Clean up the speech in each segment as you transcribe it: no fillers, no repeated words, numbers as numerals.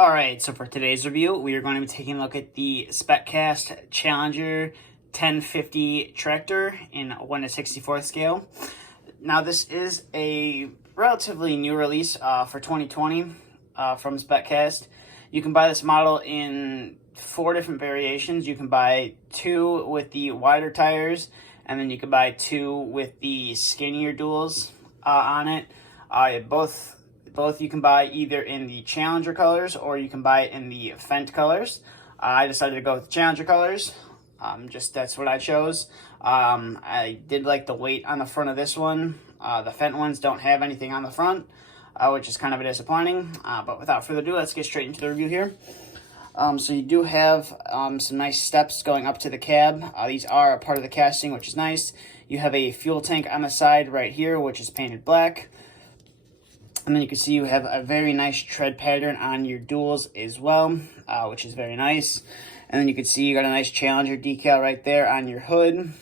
Alright, so for today's review, we are going to be taking a look at the SpecCast Challenger 1050 tractor in 1/64 scale. Now, this is a relatively new release for 2020 from SpecCast. You can buy this model in 4 different variations. You can buy 2 with the wider tires, and then you can buy 2 with the skinnier duals on it. Both you can buy either in the Challenger colors or you can buy it in the Fendt colors. I decided to go with the Challenger colors. That's what I chose. I did like the weight on the front of this one. The Fendt ones don't have anything on the front, which is kind of disappointing. But without further ado, let's get straight into the review here. So you do have some nice steps going up to the cab. These are a part of the casting, which is nice. You have a fuel tank on the side right here, which is painted black. And then you can see you have a very nice tread pattern on your duals as well, which is very nice. And then you can see you got a nice Challenger decal right there on your hood.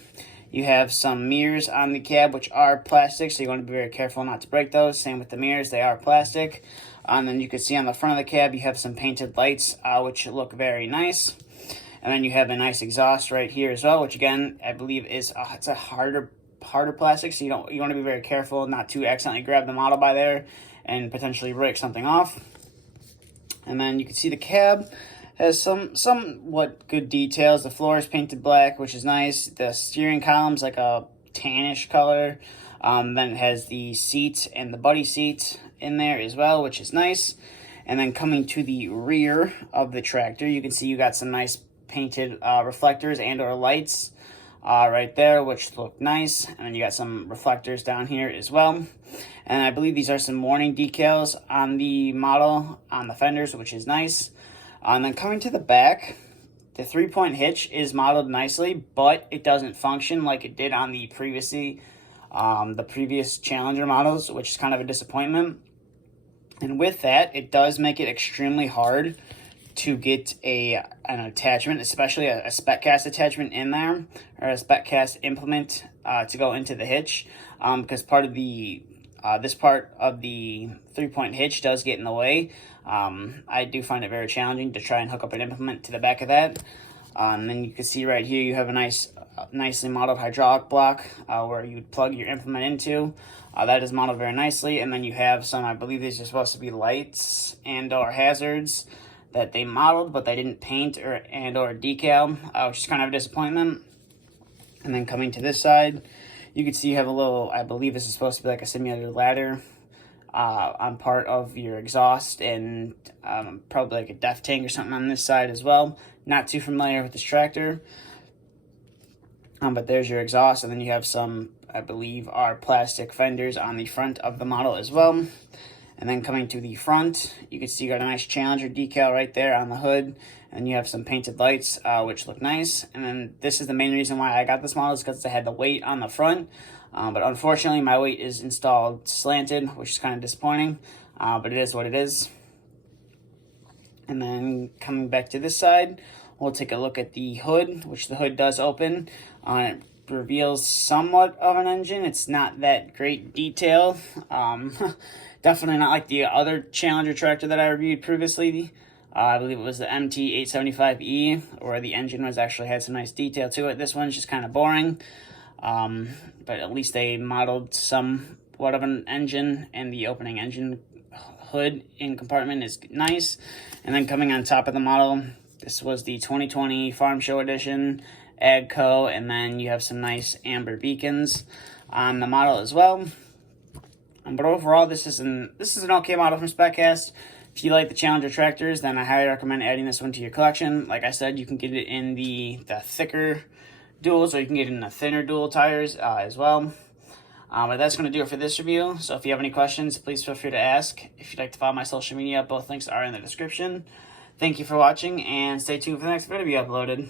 You have some mirrors on the cab, which are plastic, so you want to be very careful not to break those. Same with the mirrors, they are plastic. And then you can see on the front of the cab, you have some painted lights, which look very nice. And then you have a nice exhaust right here as well, which again, I believe is it's a harder plastic, so you want to be very careful not to accidentally grab the model by there and potentially break something off. And then you can see the cab has somewhat good details. The floor is painted black, which is nice. The steering column's like a tannish color. Then it has the seat and the buddy seat in there as well, which is nice. And then coming to the rear of the tractor, you can see you got some nice painted reflectors and or lights right there, which look nice. And then you got some reflectors down here as well. And I believe these are some warning decals on the model, on the fenders, which is nice. And then coming to the back, the 3-point hitch is modeled nicely, but it doesn't function like it did on the previous Challenger models, which is kind of a disappointment. And with that, it does make it extremely hard to get an attachment, especially a SpecCast attachment in there, or a SpecCast implement to go into the hitch, because part of the this part of the 3-point hitch does get in the way. I do find it very challenging to try and hook up an implement to the back of that. And then you can see right here you have a nicely modeled hydraulic block where you would plug your implement into. That is modeled very nicely. And then you have some, I believe these are supposed to be lights and or hazards that they modeled, but they didn't paint or decal, which is kind of a disappointment. And then coming to this side, you can see you have a little, I believe this is supposed to be like a simulated ladder on part of your exhaust, and probably like a def tank or something on this side as well. Not too familiar with this tractor, but there's your exhaust. And then you have some, I believe, are plastic fenders on the front of the model as well. And then coming to the front, you can see you got a nice Challenger decal right there on the hood. And you have some painted lights, which look nice. And then this is the main reason why I got this model, is because it had the weight on the front. But unfortunately, my weight is installed slanted, which is kind of disappointing. But it is what it is. And then coming back to this side, we'll take a look at the hood, which the hood does open. It reveals somewhat of an engine. It's not that great detail. Definitely not like the other Challenger tractor that I reviewed previously. I believe it was the MT875E, where the engine had some nice detail to it. This one's just kind of boring. But at least they modeled somewhat of an engine, and the opening engine hood in compartment is nice. And then coming on top of the model, this was the 2020 Farm Show Edition AGCO, and then you have some nice amber beacons on the model as well. But overall, this is an okay model from SpecCast. If you like the Challenger tractors, then I highly recommend adding this one to your collection. Like I said, you can get it in the thicker duals, or you can get it in the thinner dual tires as well. But that's going to do it for this review. So if you have any questions, please feel free to ask. If you'd like to follow my social media, both links are in the description. Thank you for watching, and stay tuned for the next video to be uploaded.